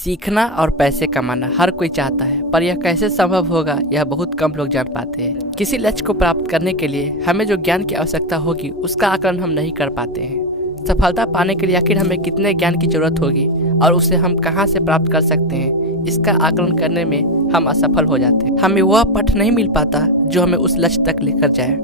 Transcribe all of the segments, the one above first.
सीखना और पैसे कमाना हर कोई चाहता है, पर यह कैसे संभव होगा यह बहुत कम लोग जान पाते हैं। किसी लक्ष्य को प्राप्त करने के लिए हमें जो ज्ञान की आवश्यकता होगी उसका आकलन हम नहीं कर पाते हैं। सफलता पाने के लिए आखिर हमें कितने ज्ञान की जरूरत होगी और उसे हम कहां से प्राप्त कर सकते हैं, इसका आकलन करने में हम असफल हो जाते हैं। हमें वह पथ नहीं मिल पाता जो हमें उस लक्ष्य तक लेकर जाए।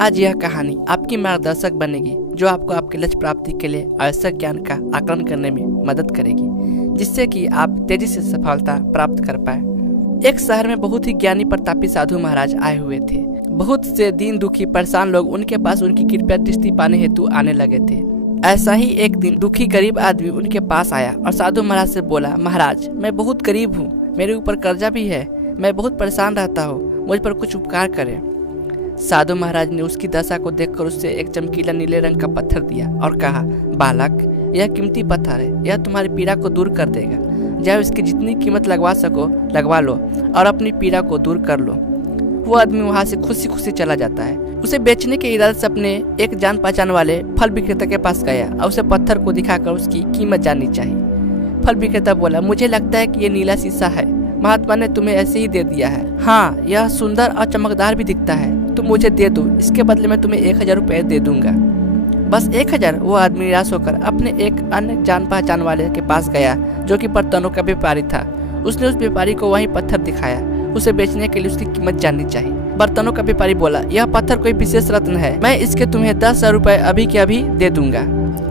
आज यह कहानी आपकी मार्गदर्शक बनेगी जो आपको आपके लक्ष्य प्राप्ति के लिए आवश्यक ज्ञान का आकलन करने में मदद करेगी, जिससे कि आप तेजी से सफलता प्राप्त कर पाए। एक शहर में बहुत ही ज्ञानी प्रतापी साधु महाराज आए हुए थे। बहुत से दीन दुखी परेशान लोग उनके पास उनकी कृपा दृष्टि पाने हेतु आने लगे थे। ऐसा ही एक दिन दुखी गरीब आदमी उनके पास आया और साधु महाराज से बोला, महाराज मैं बहुत गरीब हूँ, मेरे ऊपर कर्जा भी है, मैं बहुत परेशान रहता हूँ, मुझ पर कुछ उपकार करें। साधु महाराज ने उसकी दशा को देखकर उससे एक चमकीला नीले रंग का पत्थर दिया और कहा, बालक यह कीमती पत्थर है, यह तुम्हारी पीड़ा को दूर कर देगा। जाओ इसकी जितनी कीमत लगवा सको लगवा लो और अपनी पीड़ा को दूर कर लो। वो आदमी वहाँ से खुशी खुशी चला जाता है। उसे बेचने के इरादे से अपने एक जान पहचान वाले फल विक्रेता के पास गया और उसे पत्थर को दिखाकर उसकी कीमत जाननी चाहिए। फल विक्रेता बोला, मुझे लगता है कि ये नीला शीशा है, महात्मा ने तुम्हें ऐसे ही दे दिया है। हाँ, यह सुंदर और चमकदार भी दिखता है, तुम मुझे दे दो, इसके बदले में तुम्हें 1000 रुपये दे दूंगा। बस 1000। वो आदमी निराश होकर अपने एक अन्य जान पहचान वाले के पास गया जो कि बर्तनों का व्यापारी था। उसने उस व्यापारी को वही पत्थर दिखाया। उसे बेचने के लिए उसकी कीमत जाननी चाहिए। बर्तनों का व्यापारी बोला, यह पत्थर कोई विशेष रत्न है, मैं इसके तुम्हें 10,000 रुपये अभी के अभी दे दूंगा।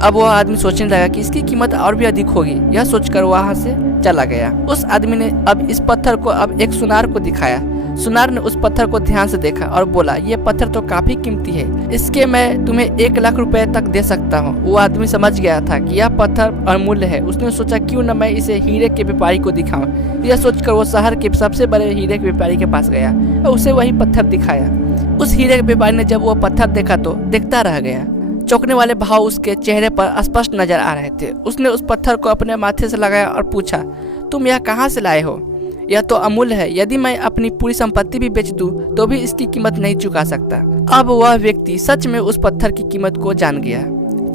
अब वह आदमी सोचने लगा कि इसकी कीमत और भी अधिक होगी। यह सोचकर वहाँ से चला गया। उस आदमी ने अब इस पत्थर को अब एक सुनार को दिखाया। सुनार ने उस पत्थर को ध्यान से देखा और बोला, ये पत्थर तो काफी कीमती है, इसके मैं तुम्हें 1 लाख रुपए तक दे सकता हूँ। वो आदमी समझ गया था कि यह पत्थर अमूल्य है। उसने सोचा, क्यों न मैं इसे हीरे के व्यापारी को दिखाऊं। यह सोचकर वो शहर के सबसे बड़े हीरे के व्यापारी के पास गया और उसे वही पत्थर दिखाया। उस हीरे के व्यापारी ने जब वो पत्थर देखा तो देखता रह गया। चौंकने वाले भाव उसके चेहरे पर स्पष्ट नजर आ रहे थे। उसने उस पत्थर को अपने माथे से लगाया और पूछा, तुम यह कहाँ से लाए हो? यह तो अमूल्य है, यदि मैं अपनी पूरी संपत्ति भी बेच दूं तो भी इसकी कीमत नहीं चुका सकता। अब वह व्यक्ति सच में उस पत्थर की कीमत को जान गया।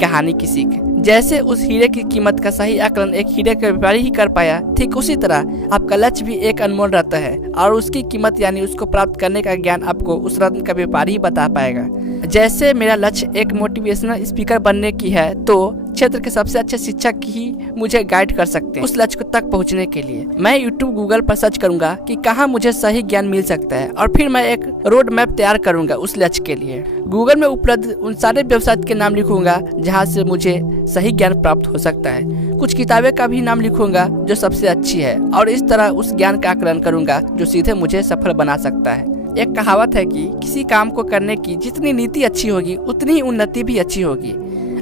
कहानी की सीख, जैसे उस हीरे की कीमत का सही आकलन एक हीरे के व्यापारी ही कर पाया, ठीक उसी तरह आपका लक्ष्य भी एक अनमोल रहता है और उसकी कीमत यानी उसको प्राप्त करने का ज्ञान आपको उस रत्न का व्यापारी ही बता पाएगा। जैसे मेरा लक्ष्य एक मोटिवेशनल स्पीकर बनने की है, तो क्षेत्र के सबसे अच्छे शिक्षक ही मुझे गाइड कर सकते हैं उस लक्ष्य तक पहुंचने के लिए। मैं यूट्यूब गूगल पर सर्च करूंगा कि कहां मुझे सही ज्ञान मिल सकता है और फिर मैं एक रोड मैप तैयार करूंगा उस लक्ष्य के लिए। गूगल में उपलब्ध उन सारे वेबसाइट के नाम लिखूंगा जहां से मुझे सही ज्ञान प्राप्त हो सकता है। कुछ किताबें का भी नाम लिखूंगा जो सबसे अच्छी है और इस तरह उस ज्ञान का आकलन करूंगा जो सीधे मुझे सफल बना सकता है। एक कहावत है कि किसी काम को करने की जितनी नीति अच्छी होगी उतनी ही उन्नति भी अच्छी होगी।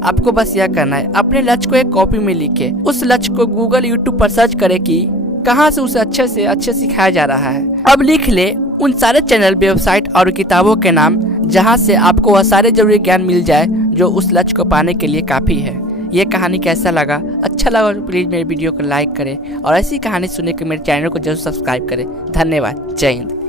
आपको बस यह करना है, अपने लक्ष्य को एक कॉपी में लिखे, उस लक्ष्य को गूगल यूट्यूब पर सर्च करे कि कहां से उसे अच्छे से अच्छे सिखाया जा रहा है। अब लिख ले उन सारे चैनल, वेबसाइट और किताबों के नाम जहां से आपको वह सारे जरूरी ज्ञान मिल जाए जो उस लक्ष्य को पाने के लिए काफी है। ये कहानी कैसा लगा? अच्छा लगा तो प्लीज मेरे वीडियो को लाइक करें और ऐसी कहानी सुनने के मेरे चैनल को जरूर सब्सक्राइब करें। धन्यवाद। जय हिंद।